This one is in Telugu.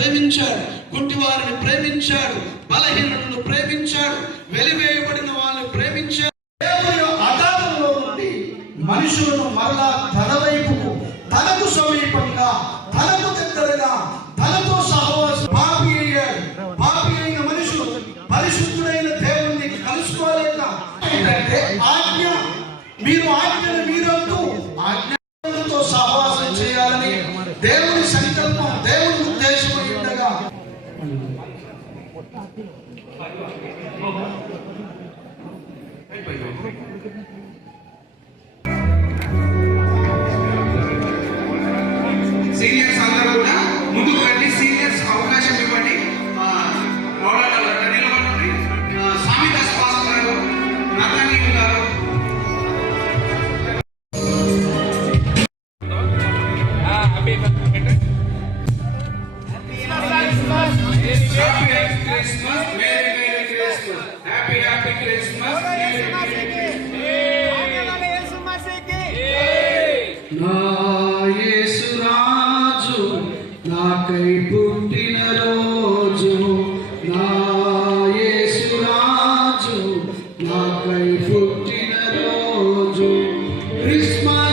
ప్రేమించాడు, కుంటివారిని ప్రేమించాడు, బలహీనులను ప్రేమించాడు, వెలివేయబడిన వాళ్ళని ప్రేమించాడు. దేవుని ఆధారంలో నుండి మనుషులను మరలా తన వైపుకు, తనకు సమీపంగా, తనకు దగ్గరగా, తనతో సహవాసం. పాపి అయ్యాడు. పాపి అయిన మనుషులు పరిశుద్ధుడైన దేవుణ్ణి కలుసుకోలేక ఏంటంటే ఆజ్ఞ, మీరు ఆజ్ఞను మీరంటూ ఆజ్ఞతో సహవాసం చేయాలని దేవుని సంకల్పం, దేవుని ఉద్దేశం ఉండగా సీనియర్స్ అందరూ కూడా ముందుకు రండి. సీనియర్స్ అవకాశం ఇవ్వండి. నిలబడండి. స్వామిదాస్ పాస్ గారు, నర్తనీయులు గారు. నా యేసు రాజు నాకై